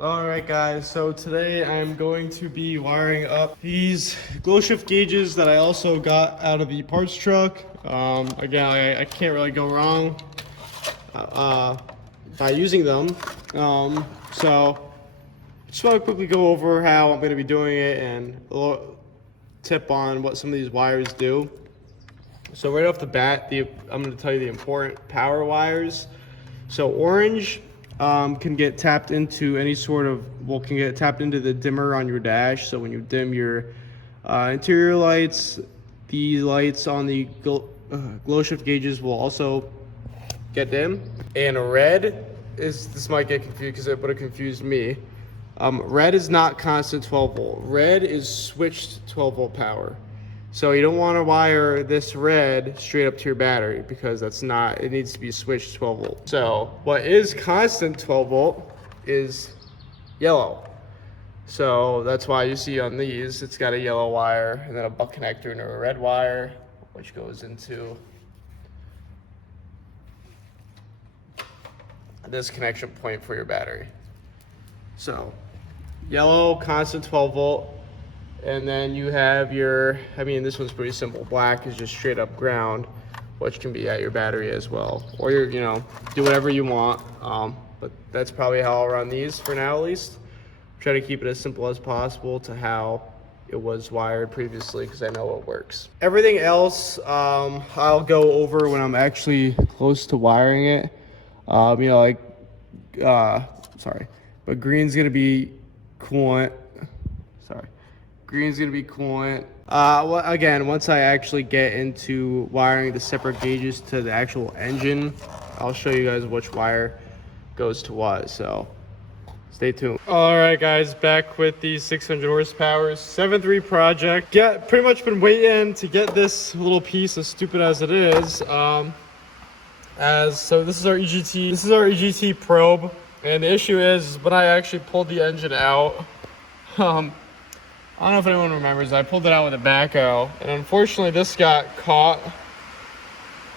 Alright guys, so today I'm going to be wiring up these glow shift gauges that I also got out of the parts truck. Again, I can't really go wrong by using them. So just want to quickly go over how I'm going to be doing it and a little tip on what some of these wires do. So right off the bat, I'm going to tell you the important power wires. So orange can get tapped into any sort of, can get tapped into the dimmer on your dash. So when you dim your interior lights, the lights on the glow shift gauges will also get dim. And red is, this might get confused because it would have confused me. Red is not constant 12 volt. Red is switched 12 volt power. So you don't want to wire this red straight up to your battery because that's not, it needs to be switched 12 volt. So what is constant 12 volt is yellow. So that's why you see on these, it's got a yellow wire and then a buck connector into a red wire, which goes into this connection point for your battery. So yellow, constant 12 volt. And then you have your, this one's pretty simple. Black is just straight up ground, which can be at your battery as well. Or your, do whatever you want. But that's probably how I'll run these for now at least. Try to keep it as simple as possible to how it was wired previously because I know it works. Everything else, I'll go over when I'm actually close to wiring it. But green's gonna be coolant. Green's gonna be coolant. Again, once I actually get into wiring the separate gauges to the actual engine, I'll show you guys which wire goes to what, so stay tuned. All right guys, back with the 600 horsepower 7.3 project. Pretty much been waiting to get this little piece, as stupid as it is. So this is our EGT probe, and the issue is when I actually pulled the engine out, I don't know if anyone remembers, I pulled it out with a backhoe, and unfortunately this got caught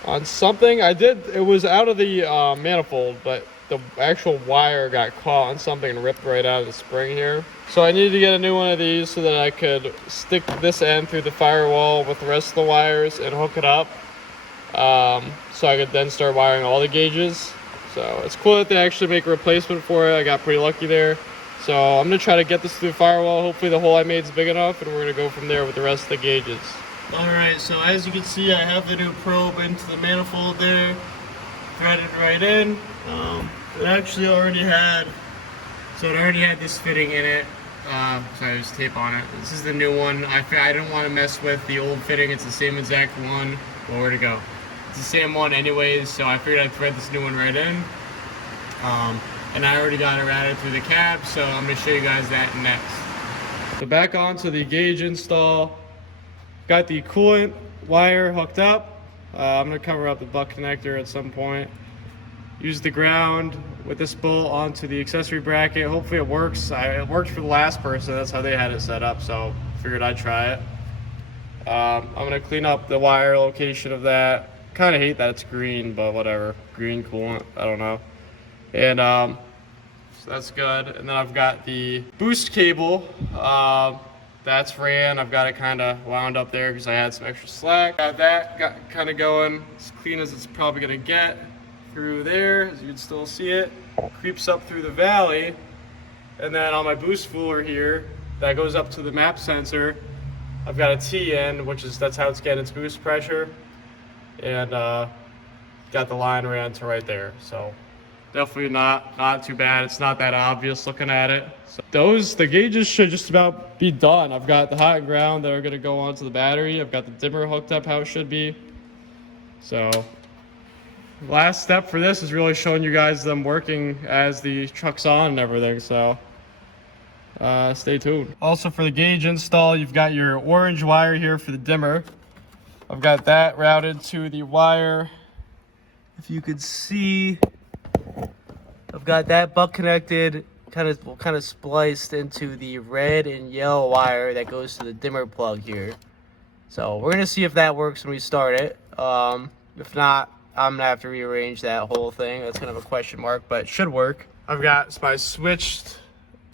on something. It was out of the manifold, but the actual wire got caught on something and ripped right out of the spring here. So I needed to get a new one of these so that I could stick this end through the firewall with the rest of the wires and hook it up. So I could then start wiring all the gauges. So it's cool that they actually make a replacement for it. I got pretty lucky there. So I'm gonna try to get this through the firewall. Hopefully the hole I made is big enough, and we're gonna go from there with the rest of the gauges. All right, so as you can see, I have the new probe into the manifold there, threaded right in. It actually already had this fitting in it. Sorry, there's tape on it. This is the new one. I didn't want to mess with the old fitting. It's the same exact one. Well, where'd it go? It's the same one anyways, so I figured I'd thread this new one right in. And I already got it routed through the cab, so I'm going to show you guys that next. So back onto the gauge install. Got the coolant wire hooked up. I'm going to cover up the buck connector at some point. Use the ground with this bolt onto the accessory bracket. Hopefully it works. It worked for the last person. That's how they had it set up, so figured I'd try it. I'm going to clean up the wire location of that. Kind of hate that it's green, but whatever. Green coolant, I don't know. And so that's good. And then I've got the boost cable. That's ran. I've got it kind of wound up there because I had some extra slack. Got that kind of going as clean as it's probably going to get through there, as you can still see it. Creeps up through the valley. And then on my boost fooler here, that goes up to the map sensor. I've got a T end, that's how it's getting its boost pressure. And got the line ran to right there. So definitely not too bad. It's not that obvious looking at it. So the gauges should just about be done. I've got the hot and ground that are gonna go onto the battery. I've got the dimmer hooked up how it should be. So last step for this is really showing you guys them working as the truck's on and everything. So stay tuned. Also for the gauge install, you've got your orange wire here for the dimmer. I've got that routed to the wire. If you could see, I've got that buck connected, kind of spliced into the red and yellow wire that goes to the dimmer plug here. So we're gonna see if that works when we start it. If not, I'm gonna have to rearrange that whole thing. That's kind of a question mark, but it should work. I've got my switched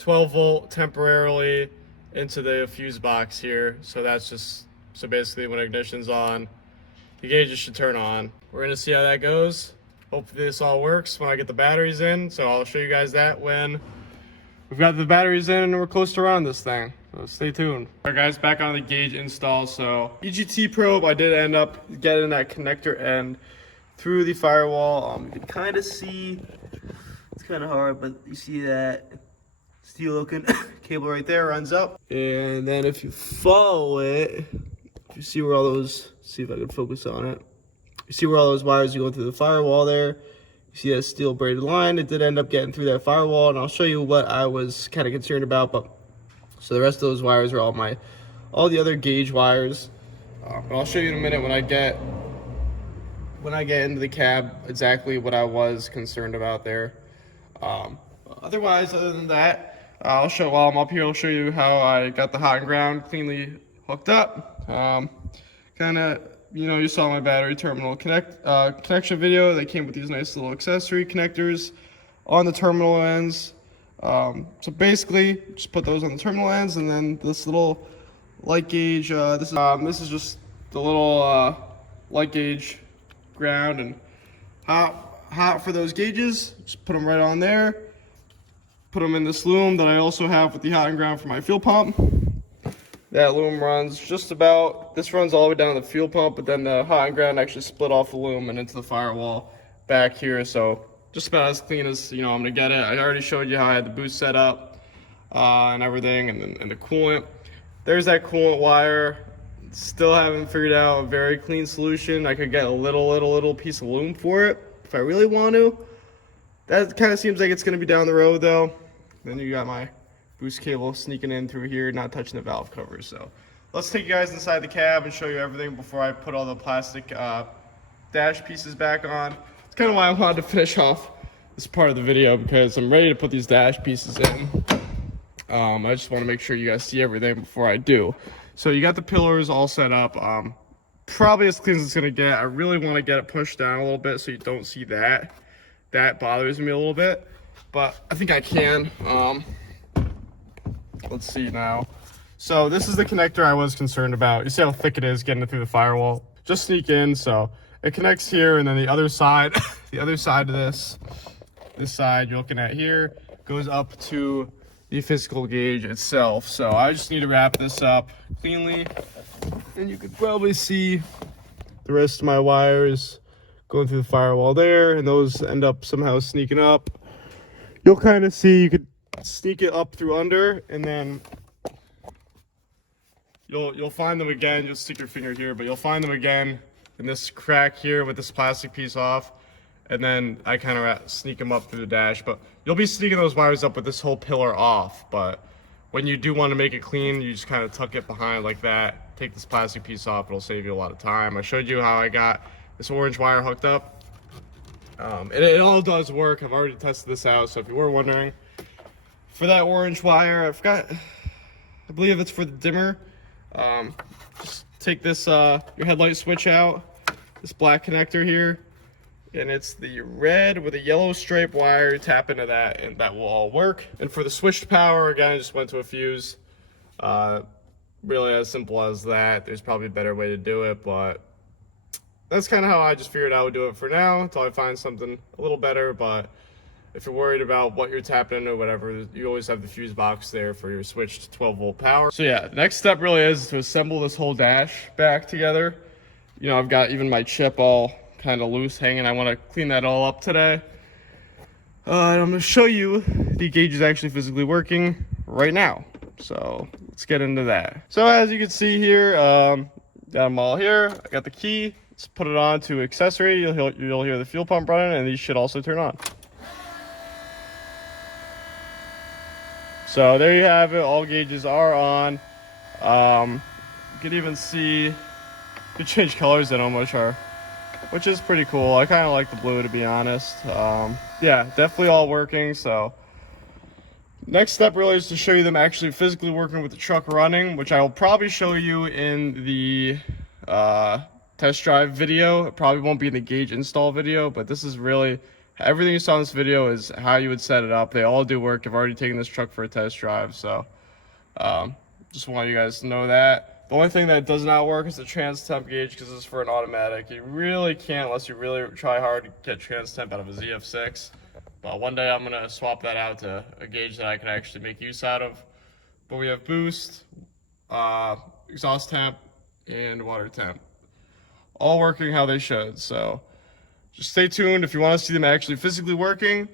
12 volt temporarily into the fuse box here. So that's just, so basically when ignition's on, the gauges should turn on. We're gonna see how that goes. Hopefully this all works when I get the batteries in. So I'll show you guys that when we've got the batteries in and we're close to running this thing. So stay tuned. All right guys, back on the gauge install. So EGT probe, I did end up getting that connector end through the firewall. You can kind of see, it's kind of hard, but you see that steel looking cable right there runs up. And then if you follow it, if you see where all those, see if I can focus on it. You see where all those wires are going through the firewall there. You see that steel braided line. It did end up getting through that firewall, and I'll show you what I was kind of concerned about. But so the rest of those wires are all the other gauge wires. But I'll show you in a minute when I get into the cab exactly what I was concerned about there. Otherwise, other than that, while I'm up here, I'll show you how I got the hot and ground cleanly hooked up. Kind of, you know, you saw my battery terminal connection video. They came with these nice little accessory connectors on the terminal ends. So basically, just put those on the terminal ends, and then this little light gauge. This is just the little light gauge ground and hot for those gauges. Just put them right on there. Put them in this loom that I also have with the hot and ground for my fuel pump. That loom runs just about, this runs all the way down to the fuel pump, but then the hot and ground actually split off the loom and into the firewall back here. So just about as clean as, you know, I'm gonna get it. I already showed you how I had the boost set up and everything, and the coolant. There's that coolant wire. Still haven't figured out a very clean solution. I could get a little piece of loom for it if I really want to. That kind of seems like it's gonna be down the road though. Then you got my boost cable sneaking in through here, not touching the valve covers. So let's take you guys inside the cab and show you everything before I put all the plastic dash pieces back on. It's kind of why I wanted to finish off this part of the video, because I'm ready to put these dash pieces in. I just want to make sure you guys see everything before I do. So you got the pillars all set up, probably as clean as it's gonna get. I really want to get it pushed down a little bit so you don't see that. That bothers me a little bit, but I think I can. Let's see now. So this is the connector I was concerned about. You see how thick it is getting it through the firewall? Just sneak in. So it connects here, and then the other side, the other side of this side you're looking at here goes up to the physical gauge itself. So I just need to wrap this up cleanly, and you could probably see the rest of my wires going through the firewall there, and those end up somehow sneaking up. You'll kind of see, you could sneak it up through under, and then you'll find them again. You'll stick your finger here, but you'll find them again in this crack here with this plastic piece off, and then I kind of sneak them up through the dash. But you'll be sneaking those wires up with this whole pillar off, but when you do want to make it clean, you just kind of tuck it behind like that, take this plastic piece off. It'll save you a lot of time. I showed you how I got this orange wire hooked up. It all does work. I've already tested this out, so if you were wondering, for that orange wire, I believe it's for the dimmer. Just take this, your headlight switch out, this black connector here, and it's the red with a yellow stripe wire. Tap into that, and that will all work. And for the switch to power, again, I just went to a fuse. Really as simple as that. There's probably a better way to do it, but that's kind of how I just figured I would do it for now until I find something a little better. But if you're worried about what you're tapping into or whatever, you always have the fuse box there for your switch to 12 volt power. So yeah, the next step really is to assemble this whole dash back together. You know, I've got even my chip all kind of loose hanging. I want to clean that all up today. And I'm going to show you the gauge is actually physically working right now. So let's get into that. So as you can see here, got them all here. I got the key. Let's put it on to accessory. You'll hear the fuel pump running, and these should also turn on. So there you have it. All gauges are on. You can even see you can change colors in them, which is pretty cool. I kind of like the blue, to be honest. Yeah, definitely all working. So next step really is to show you them actually physically working with the truck running, which I will probably show you in the test drive video. It probably won't be in the gauge install video, but this is really everything you saw in this video is how you would set it up. They all do work. I've already taken this truck for a test drive, so just want you guys to know that. The only thing that does not work is the trans temp gauge, because this is for an automatic. You really can't, unless you really try hard, to get trans temp out of a ZF6. But one day I'm going to swap that out to a gauge that I can actually make use out of. But we have boost, exhaust temp, and water temp, all working how they should. So just stay tuned. If you want to see them actually physically working,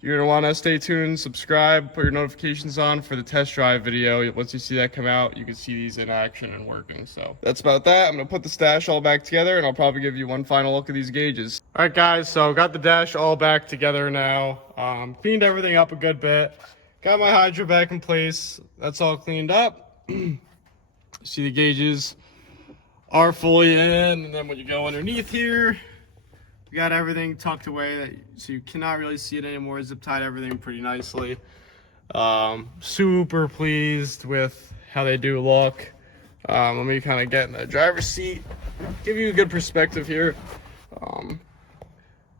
you're going to want to stay tuned, subscribe, put your notifications on for the test drive video. Once you see that come out, you can see these in action and working. So that's about that. I'm going to put the stash all back together, and I'll probably give you one final look at these gauges. All right, guys, so got the dash all back together now. Cleaned everything up a good bit. Got my hydro back in place. That's all cleaned up. See, the gauges are fully in, and then when you go underneath here, we got everything tucked away, so you cannot really see it anymore. Zip tied everything pretty nicely. Super pleased with how they do look. Let me kind of get in the driver's seat, give you a good perspective here. Kind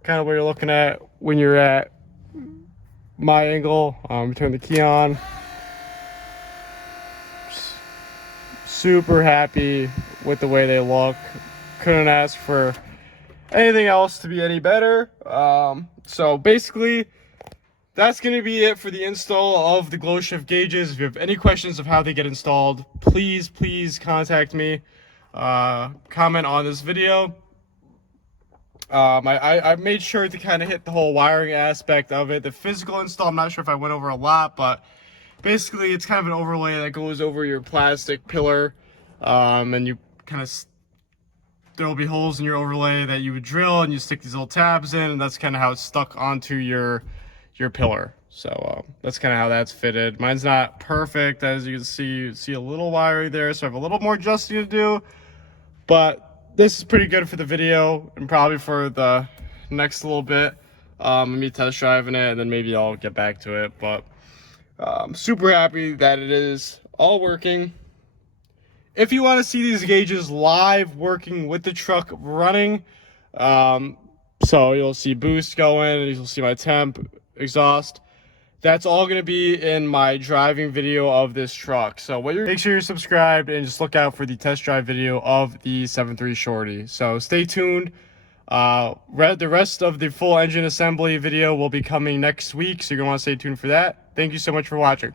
of what you're looking at when you're at my angle. Turn the key on. Super happy with the way they look. Couldn't ask for anything else to be any better. So basically, that's going to be it for the install of the glow shift gauges. If you have any questions of how they get installed, please contact me. Comment on this video. I made sure to kind of hit the whole wiring aspect of it. The physical install, I'm not sure if I went over a lot, but basically it's kind of an overlay that goes over your plastic pillar, and you kind of, there will be holes in your overlay that you would drill, and you stick these little tabs in, and that's kind of how it's stuck onto your pillar. So that's kind of how that's fitted. Mine's not perfect, as you can see. You see a little wiring there, so I have a little more adjusting to do, but this is pretty good for the video, and probably for the next little bit. Me test driving it, and then maybe I'll get back to it. But I'm super happy that it is all working. If you want to see these gauges live working with the truck running, so you'll see boost going, and you'll see my temp, exhaust. That's all going to be in my driving video of this truck. So make sure you're subscribed, and just look out for the test drive video of the 7.3 Shorty. So stay tuned. The rest of the full engine assembly video will be coming next week, so you're going to want to stay tuned for that. Thank you so much for watching.